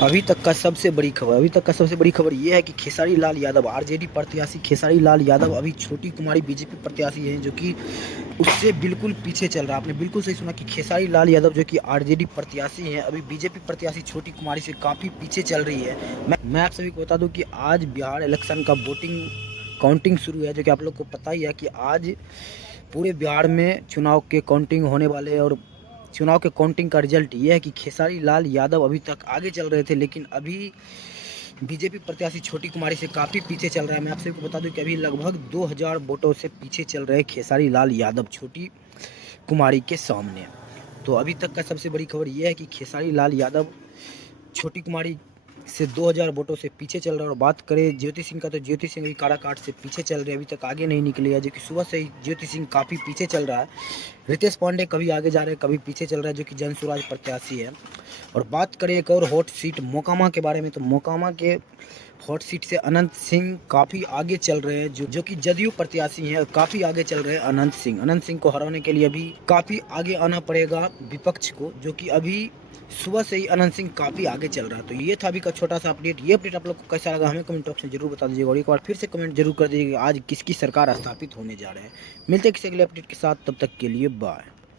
अभी तक का सबसे बड़ी खबर ये है कि खेसारी लाल यादव आरजेडी प्रत्याशी खेसारी लाल यादव अभी छोटी कुमारी बीजेपी प्रत्याशी हैं जो कि उससे बिल्कुल पीछे चल रहा है। आपने बिल्कुल सही सुना कि खेसारी लाल यादव जो कि आरजेडी प्रत्याशी हैं अभी बीजेपी प्रत्याशी छोटी कुमारी से काफ़ी पीछे चल रही है। मैं आप सभी को बता दूं कि आज बिहार इलेक्शन का वोटिंग काउंटिंग शुरू है, जो कि आप लोग को पता ही है कि आज पूरे बिहार में चुनाव के काउंटिंग होने वाले हैं। और चुनाव के काउंटिंग का रिजल्ट ये है कि खेसारी लाल यादव अभी तक आगे चल रहे थे, लेकिन अभी बीजेपी प्रत्याशी छोटी कुमारी से काफ़ी पीछे चल रहा है। मैं आप सभी को बता दूं कि अभी लगभग 2000 वोटों से पीछे चल रहे हैं खेसारी लाल यादव छोटी कुमारी के सामने। तो अभी तक का सबसे बड़ी खबर यह है कि खेसारी लाल यादव छोटी कुमारी से 2000 वोटों से पीछे चल रहा है। और बात करें ज्योति सिंह का, तो ज्योति सिंह भी काराकाट से पीछे चल रहे हैं, अभी तक आगे नहीं निकले हैं, जो कि सुबह से ही ज्योति सिंह काफ़ी पीछे चल रहा है। रितेश पांडे कभी आगे जा रहे हैं, कभी पीछे चल रहा है, जो कि जन स्वराज प्रत्याशी है। और बात करें एक और हॉट सीट मोकामा के बारे में, तो मोकामा के हॉट सीट से अनंत सिंह काफ़ी आगे चल रहे हैं, जो कि जदयू प्रत्याशी हैं, काफ़ी आगे चल रहे हैं अनंत सिंह को हराने के लिए अभी काफ़ी आगे आना पड़ेगा विपक्ष को, जो कि अभी सुबह से ही अनंत सिंह काफ़ी आगे चल रहा है। तो ये था अभी का छोटा सा अपडेट। ये अपडेट आप लोग को कैसा लगा हमें कमेंट बॉक्स में जरूर बता दीजिएगा, और एक बार फिर से कमेंट जरूर कर दीजिएगा आज किसकी सरकार स्थापित होने जा रहे हैं। मिलते हैं किसी अगले अपडेट के साथ, तब तक के लिए बाय।